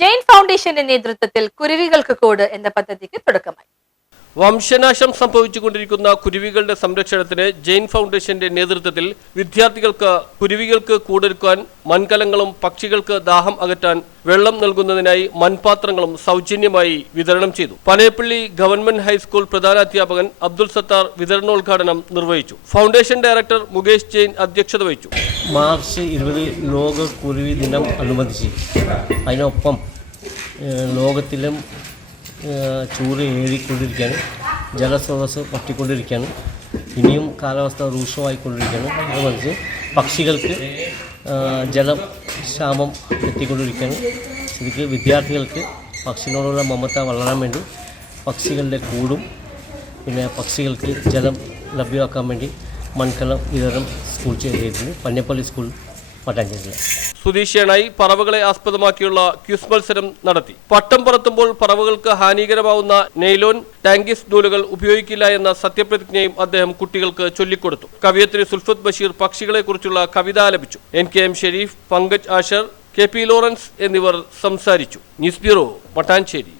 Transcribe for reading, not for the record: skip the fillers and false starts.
ജെയിൻ ഫൗണ്ടേഷന്റെ നേതൃത്വത്തിൽ കുരുവികൾക്ക് കൂട് എന്ന പദ്ധതിക്ക് തുടക്കമായി. വംശനാശം സംഭവിച്ചുകൊണ്ടിരിക്കുന്ന കുരുവികളുടെ സംരക്ഷണത്തിന് ജെയിൻ ഫൗണ്ടേഷന്റെ നേതൃത്വത്തിൽ വിദ്യാർത്ഥികൾക്ക് കുരുവികൾക്ക് കൂടൊരുക്കാൻ മൺകലങ്ങളും പക്ഷികൾക്ക് ദാഹം അകറ്റാൻ വെള്ളം നൽകുന്നതിനായി മൺപാത്രങ്ങളും സൗജന്യമായി വിതരണം ചെയ്തു. പനയപ്പള്ളി ഗവൺമെന്റ് ഹൈസ്കൂൾ പ്രധാനാധ്യാപകൻ അബ്ദുൽ സത്താർ വിതരണോദ്ഘാടനം നിർവഹിച്ചു. ഫൗണ്ടേഷൻ ഡയറക്ടർ മുകേഷ് ജെയിൻ അധ്യക്ഷത വഹിച്ചു. മാർച്ച് 20 ലോക കുരുവി ദിനം അനുബന്ധിച്ച് അതിനൊപ്പം ലോകത്തിലും ചൂട് ഏറിക്കൊണ്ടിരിക്കുകയാണ്, ജലസ്രോതസ് പറ്റിക്കൊണ്ടിരിക്കുകയാണ്, ഇനിയും കാലാവസ്ഥ രൂക്ഷമായിക്കൊണ്ടിരിക്കുകയാണ്. അതുപോലെ പക്ഷികൾക്ക് ജലക്ഷാമം എത്തിക്കൊണ്ടിരിക്കുകയാണ്. ശരിക്കും വിദ്യാർത്ഥികൾക്ക് പക്ഷികളോടുള്ള മമത വളരാൻ വേണ്ടി പക്ഷികളുടെ കൂടും പിന്നെ പക്ഷികൾക്ക് ജലം ലഭ്യമാക്കാൻ വേണ്ടി മൺകലം വിതരണം സ്കൂൾ ചെയ്തിട്ടുണ്ട്. പന്നപ്പള്ളി സ്കൂൾ മട്ടാഞ്ചേരിയിൽ സുധീഷേണായി പറവകളെ ആസ്പദമാക്കിയുള്ള ക്യൂസ് മത്സരം നടത്തി. പട്ടം പറത്തുമ്പോൾ പറവകൾക്ക് ഹാനികരമാവുന്ന നെയ്ലോൺ ടാങ്കിസ് നൂലുകൾ ഉപയോഗിക്കില്ല എന്ന സത്യപ്രതിജ്ഞയും അദ്ദേഹം കുട്ടികൾക്ക് ചൊല്ലിക്കൊടുത്തു. കവിയത്രി സുൽഫത്ത് ബഷീർ പക്ഷികളെക്കുറിച്ചുള്ള കവിത ആലപിച്ചു. NKM Sharif, Pankaj Ashar, KP Lawrence എന്നിവർ സംസാരിച്ചു. News bureau, Mattancherry.